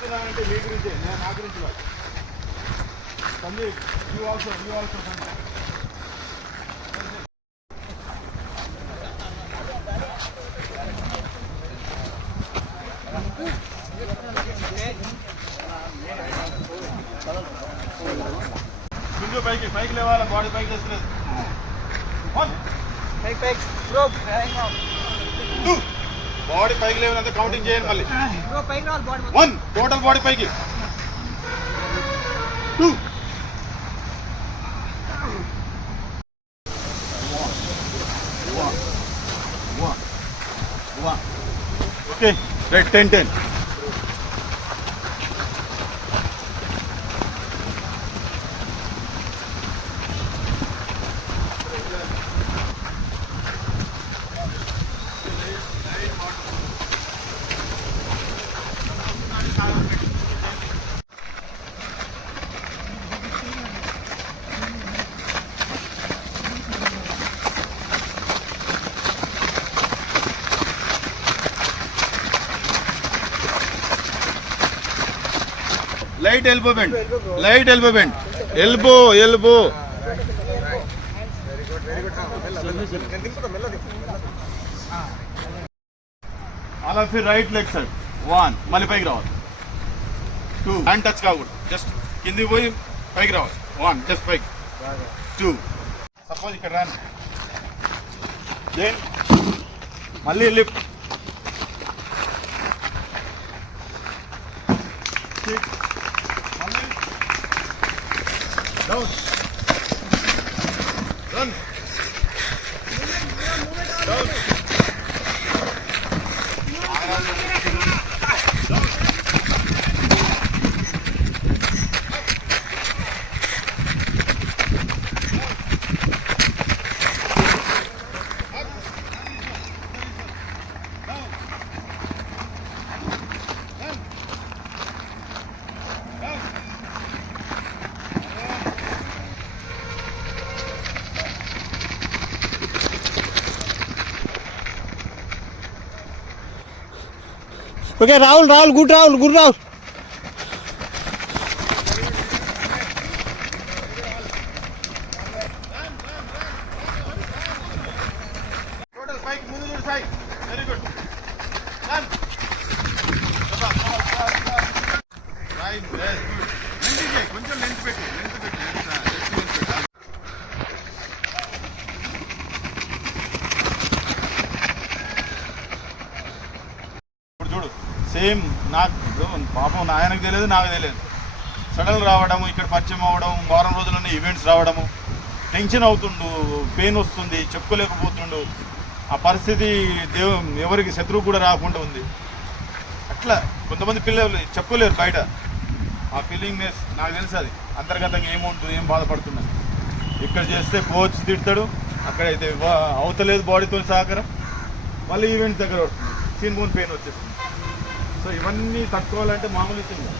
చెప్తున్నానంటే మీ గురించే, నేను నా గురించి కాదు. Sandeep, you also Sandeep. పైకి లేవాలి, బాడీ పైకి చేస్తలేదు. బాడీ పైకి లేవనంత కౌంటింగ్ చేయండి. మళ్ళీ 1 టోటల్ బాడీ పైకి. 2 okay right. 10 Light elbow bend. Light elbow bend. Elbow. All of your right leg side. 1. మళ్ళీ పైకి రావాలి. 2. హ్యాండ్ టచ్ కాకూడదు. జస్ట్ కిందికి పోయి పైకి రావాలి. 1. జస్ట్ పైకి. 2. సపోజ్ ఇక్కడ రాను. దెన్ మళ్ళీ లిఫ్ట్. 6. Down. Run. Down. Okay, Rahul, good Rahul. Total spike, ముందు చూడు Sai. Very good. Run. Right, very good. Length చేయి, కొంచెం లెంత్ పెట్టు. సేమ్ నాకు పాపం ఆయనకు తెలియదు, నాకు తెలియదు. సడన్ రావడము, ఇక్కడ పరిచయం అవ్వడం, వారం రోజులన్నీ ఈవెంట్స్ రావడము, టెన్షన్ అవుతుండు, పెయిన్ వస్తుంది, చెప్పుకోలేకపోతుండు. ఆ పరిస్థితి ఎవరికి శత్రువు కూడా రాకుండా ఉంది. అట్లా కొంతమంది పిల్లలు చెప్పుకోలేరు బయట. ఆ ఫీలింగ్నెస్ నాకు తెలుసు. అది అంతర్గతంగా ఏముంటుంది, ఏం బాధపడుతున్నా. ఇక్కడ చేస్తే కోచ్ తిడతాడు, అక్కడైతే అవతలేదు బాడీతో సహకారం, మళ్ళీ ఈవెంట్ దగ్గర పడుతుంది, సీన్ బోన్ పెయిన్ వచ్చేస్తుంది. సో ఇవన్నీ తట్టుకోవాలంటే మామూలు విషయం.